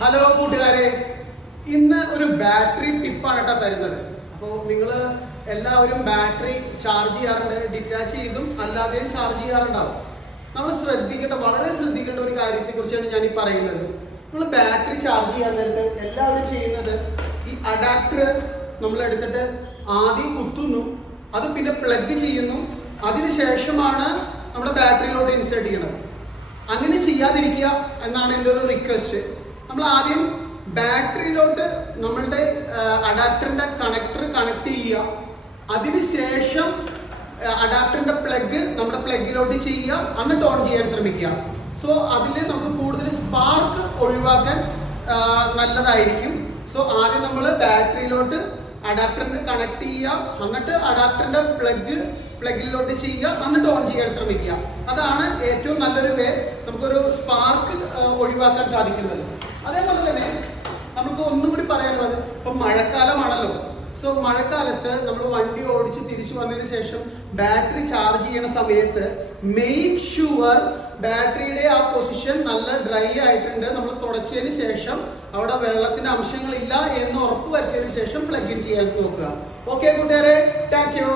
Hello കൂട്ടുകാരെ, ഇന്ന് ഒരു ബാറ്ററി ടിപ്പാണ് കേട്ടോ തരുന്നത്. അപ്പോൾ നിങ്ങൾ എല്ലാവരും ബാറ്ററി ചാർജ് ചെയ്യാറുണ്ട്, ഡിറ്റാച്ച് ചെയ്തും അല്ലാതെയും ചാർജ് ചെയ്യാറുണ്ടാവും. നമ്മൾ വളരെ ശ്രദ്ധിക്കേണ്ട ഒരു കാര്യത്തെ കുറിച്ചാണ് ഞാൻ ഈ പറയുന്നത്. നമ്മൾ ബാറ്ററി ചാർജ് ചെയ്യാൻ നേരത്ത് എല്ലാവരും ചെയ്യുന്നത് ഈ അഡാപ്റ്റർ നമ്മൾ എടുത്തിട്ട് ആദ്യം കുത്തുന്നു, അത് പിന്നെ പ്ലഗ് ചെയ്യുന്നു, അതിനുശേഷമാണ് നമ്മുടെ ബാറ്ററിയിലോട്ട് ഇൻസേർട്ട് ചെയ്യണത്. അങ്ങനെ ചെയ്യാതിരിക്കുക എന്നാണ് എൻ്റെ ഒരു റിക്വസ്റ്റ്. നമ്മൾ ആദ്യം ബാറ്ററിയിലോട്ട് നമ്മളുടെ അഡാപ്റ്ററിന്റെ കണക്ടർ കണക്ട് ചെയ്യുക, അതിനുശേഷം അഡാപ്റ്ററിന്റെ പ്ലഗ് നമ്മുടെ പ്ലഗിലോട്ട് ചെയ്യുക, എന്നിട്ട് ഓൺ ചെയ്യാൻ ശ്രമിക്കുക. സോ അതിൽ നമുക്ക് കൂടുതൽ സ്പാർക്ക് ഒഴിവാക്കാൻ നല്ലതായിരിക്കും. സോ ആദ്യം നമ്മൾ ബാറ്ററിയിലോട്ട് അഡാപ്റ്ററിന് കണക്ട് ചെയ്യുക, എന്നിട്ട് അഡാപ്റ്ററിന്റെ പ്ലഗിലോട്ട് ചെയ്യുക, എന്നിട്ട് ഓൺ ചെയ്യാൻ ശ്രമിക്കുക. അതാണ് ഏറ്റവും നല്ലൊരു വേ നമുക്കൊരു സ്പാർക്ക് ഒഴിവാക്കാൻ സാധിക്കുന്നത്. അതേപോലെ തന്നെ നമുക്ക് ഒന്നും കൂടി പറയാനുള്ളത്, ഇപ്പം മഴക്കാലമാണല്ലോ. സോ മഴക്കാലത്ത് നമ്മൾ വണ്ടി ഓടിച്ച് തിരിച്ചു വന്നതിന് ശേഷം ബാറ്ററി ചാർജ് ചെയ്യുന്ന സമയത്ത് മേക്ക് ഷുവർ ബാറ്ററിയുടെ ആ പൊസിഷൻ നല്ല ഡ്രൈ ആയിട്ടുണ്ട്. നമ്മൾ തുടച്ചതിന് ശേഷം അവിടെ വെള്ളത്തിന്റെ അംശങ്ങളില്ല എന്ന് ഉറപ്പ് വരുത്തിയതിനു ശേഷം പ്ലഗ് ഇൻ ചെയ്യാൻ നോക്കുക. ഓക്കെ കൂട്ടുകാരെ, താങ്ക് യു.